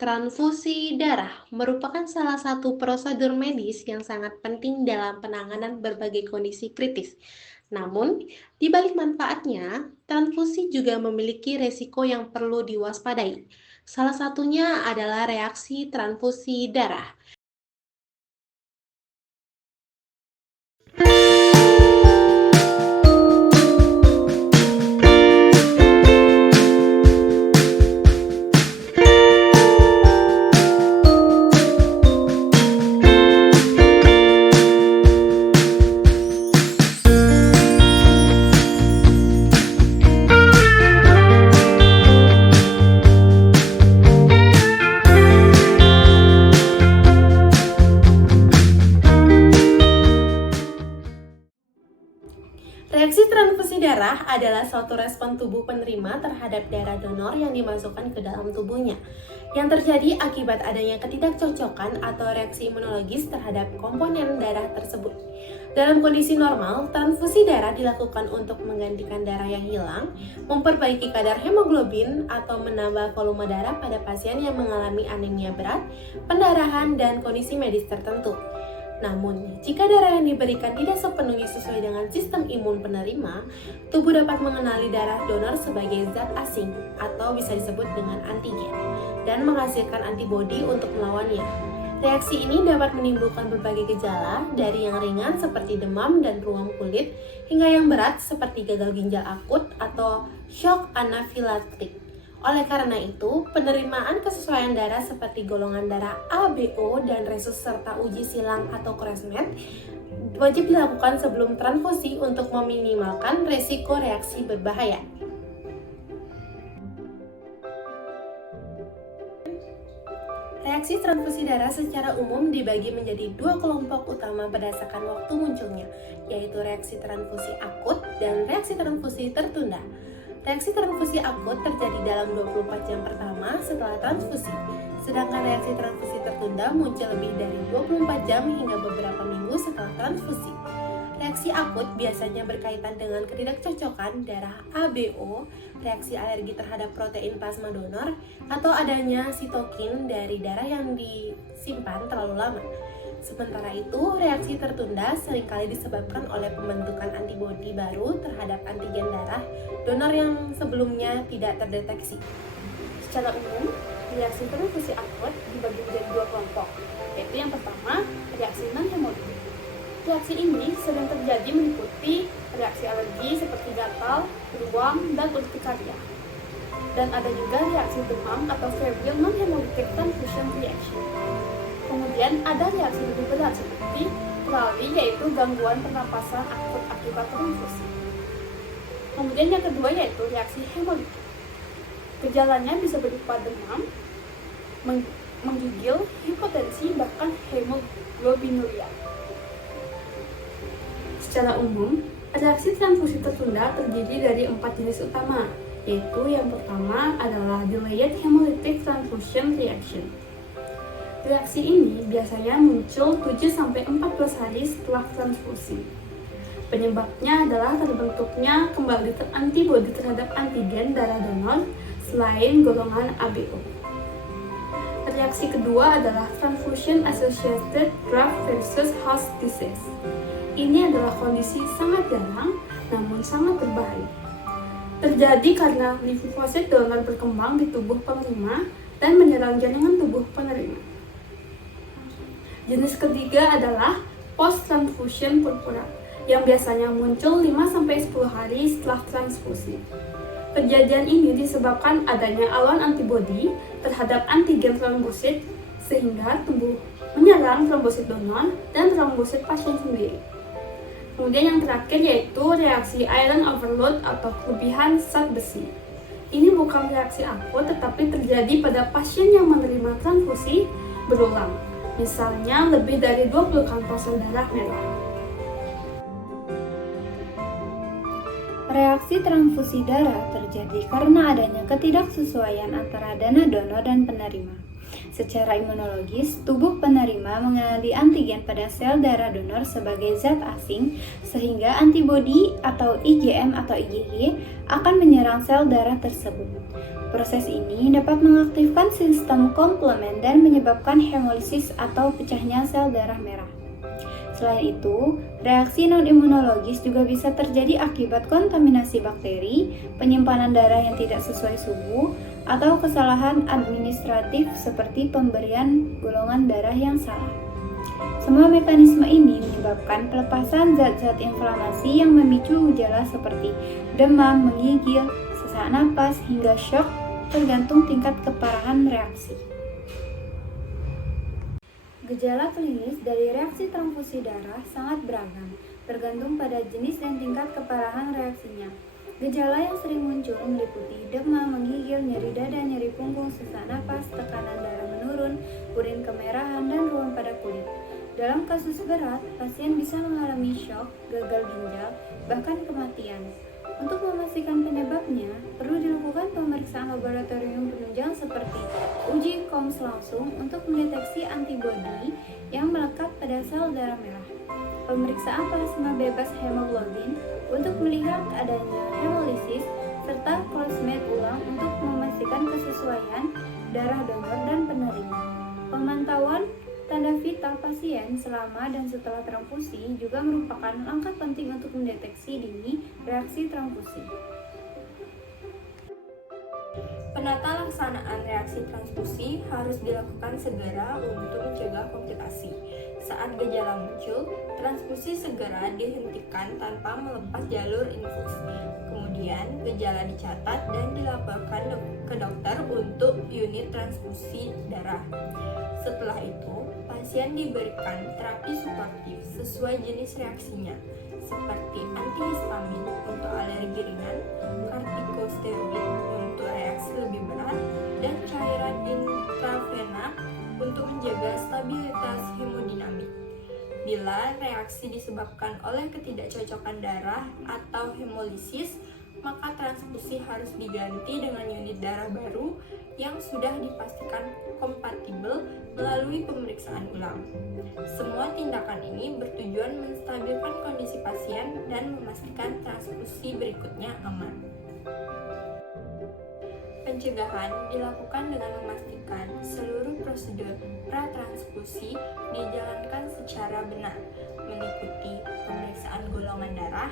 Transfusi darah merupakan salah satu prosedur medis yang sangat penting dalam penanganan berbagai kondisi kritis. Namun, di balik manfaatnya, transfusi juga memiliki resiko yang perlu diwaspadai. Salah satunya adalah reaksi transfusi darah. Reaksi transfusi darah adalah suatu respon tubuh penerima terhadap darah donor yang dimasukkan ke dalam tubuhnya, yang terjadi akibat adanya ketidakcocokan atau reaksi imunologis terhadap komponen darah tersebut. Dalam kondisi normal, transfusi darah dilakukan untuk menggantikan darah yang hilang, memperbaiki kadar hemoglobin, atau menambah volume darah pada pasien yang mengalami anemia berat, pendarahan, dan kondisi medis tertentu. Namun, jika darah yang diberikan tidak sepenuhnya sesuai dengan sistem imun penerima, tubuh dapat mengenali darah donor sebagai zat asing atau bisa disebut dengan antigen dan menghasilkan antibodi untuk melawannya. Reaksi ini dapat menimbulkan berbagai gejala dari yang ringan seperti demam dan ruam kulit hingga yang berat seperti gagal ginjal akut atau shock anafilaktik. Oleh karena itu, penerimaan kesesuaian darah seperti golongan darah A, B, O, dan resus serta uji silang atau Kresmet wajib dilakukan sebelum transfusi untuk meminimalkan resiko reaksi berbahaya. Reaksi transfusi darah secara umum dibagi menjadi dua kelompok utama berdasarkan waktu munculnya, yaitu reaksi transfusi akut dan reaksi transfusi tertunda. Reaksi transfusi akut terjadi dalam 24 jam pertama setelah transfusi, sedangkan reaksi transfusi tertunda muncul lebih dari 24 jam hingga beberapa minggu setelah transfusi. Reaksi akut biasanya berkaitan dengan ketidakcocokan darah ABO, reaksi alergi terhadap protein plasma donor, atau adanya sitokin dari darah yang disimpan terlalu lama. Sementara itu, reaksi tertunda seringkali disebabkan oleh pembentukan antibodi baru terhadap antigen darah donor yang sebelumnya tidak terdeteksi. Secara umum, reaksi transfusi akut dibagi menjadi dua kelompok, yaitu yang pertama, reaksi non-hemolitik. Reaksi ini sering terjadi meliputi reaksi alergi seperti gatal, ruam, dan urtikaria. Dan ada juga reaksi demam atau febrile non-hemolytic transfusion reaction. Kemudian ada reaksi lebih berat seperti TRALI, yaitu gangguan pernapasan akut akibat transfusi. Kemudian yang kedua yaitu reaksi hemolitik. Gejalanya bisa berupa demam, menggigil, hipotensi, bahkan hemoglobinuria. Secara umum, reaksi transfusi tertunda terdiri dari 4 jenis utama, yaitu yang pertama adalah delayed hemolytic transfusion reaction. Reaksi ini biasanya muncul 7-14 hari setelah transfusi. Penyebabnya adalah terbentuknya kembali antibodi terhadap antigen darah donor selain golongan ABO. Reaksi kedua adalah transfusion associated graft versus host disease. Ini adalah kondisi sangat jarang namun sangat berbahaya. Terjadi karena limfosit donor berkembang di tubuh penerima dan menyerang jaringan tubuh penerima. Jenis ketiga adalah post-transfusion purpura, yang biasanya muncul 5-10 hari setelah transfusi. Kejadian ini disebabkan adanya aluan antibodi terhadap antigen trombosit, sehingga tubuh menyerang trombosit donor dan trombosit pasien sendiri. Kemudian yang terakhir yaitu reaksi iron overload atau kelebihan zat besi. Ini bukan reaksi akut tetapi terjadi pada pasien yang menerima transfusi berulang. Misalnya lebih dari 20 kantong sel darah merah. Reaksi transfusi darah terjadi karena adanya ketidaksesuaian antara dana donor dan penerima. Secara imunologis, tubuh penerima mengenali antigen pada sel darah donor sebagai zat asing, sehingga antibodi atau IgM atau IgG akan menyerang sel darah tersebut. Proses ini dapat mengaktifkan sistem komplement dan menyebabkan hemolisis atau pecahnya sel darah merah. Selain itu, reaksi non-imunologis juga bisa terjadi akibat kontaminasi bakteri, penyimpanan darah yang tidak sesuai suhu, atau kesalahan administratif seperti pemberian golongan darah yang salah. Semua mekanisme ini menyebabkan pelepasan zat-zat inflamasi yang memicu gejala seperti demam, menggigil, sesak napas, hingga shock tergantung tingkat keparahan reaksi. Gejala klinis dari reaksi transfusi darah sangat beragam, tergantung pada jenis dan tingkat keparahan reaksinya. Gejala yang sering muncul meliputi demam, menggigil, nyeri dada, nyeri punggung, sesak napas, tekanan darah menurun, urin kemerahan, dan ruam pada kulit. Dalam kasus berat, pasien bisa mengalami shock, gagal ginjal, bahkan kematian. Untuk memastikan penyebabnya, perlu dilakukan pemeriksaan laboratorium penunjang seperti uji KOMS langsung untuk mendeteksi antibodi yang melekat pada sel darah merah. Pemeriksaan plasma bebas hemoglobin untuk melihat adanya hemolisis, serta cross-match ulang untuk memastikan kesesuaian darah donor dan penerima. Pemantauan tanda vital pasien selama dan setelah transfusi juga merupakan langkah penting untuk mendeteksi dini reaksi transfusi. Penata laksanaan reaksi transfusi harus dilakukan segera untuk mencegah komplikasi. Saat gejala muncul, transfusi segera dihentikan tanpa melepas jalur infus. Kemudian, gejala dicatat dan dilaporkan ke dokter untuk unit transfusi darah. Setelah itu, pasien diberikan terapi suportif sesuai jenis reaksinya, seperti antihistamin untuk alergi ringan, kortikosteroid untuk reaksi lebih berat, dan cairan intravena untuk menjaga stabilitas hemodinamik. Bila reaksi disebabkan oleh ketidakcocokan darah atau hemolisis, maka transfusi harus diganti dengan unit darah baru yang sudah dipastikan kompatibel melalui pemeriksaan ulang. Semua tindakan ini bertujuan menstabilkan kondisi pasien dan memastikan transfusi berikutnya aman. Pencegahan dilakukan dengan memastikan seluruh prosedur pratransfusi dijalankan secara benar, meliputi pemeriksaan golongan darah,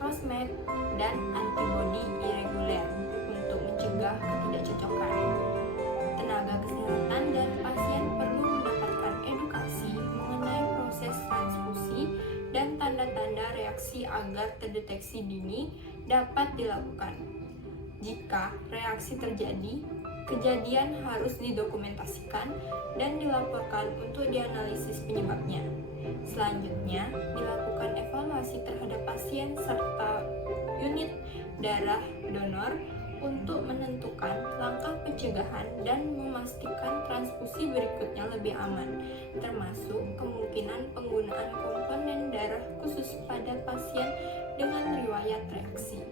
cross-match, dan antibodi irreguler untuk mencegah ketidakcocokan. Tenaga kesehatan dan pasien perlu mendapatkan edukasi mengenai proses transfusi dan tanda-tanda reaksi agar terdeteksi dini dapat dilakukan. Jika reaksi terjadi, kejadian harus didokumentasikan dan dilaporkan untuk dianalisis penyebabnya. Selanjutnya, dilakukan evaluasi terhadap pasien serta unit darah donor untuk menentukan langkah pencegahan dan memastikan transfusi berikutnya lebih aman, termasuk kemungkinan penggunaan komponen darah khusus pada pasien dengan riwayat reaksi.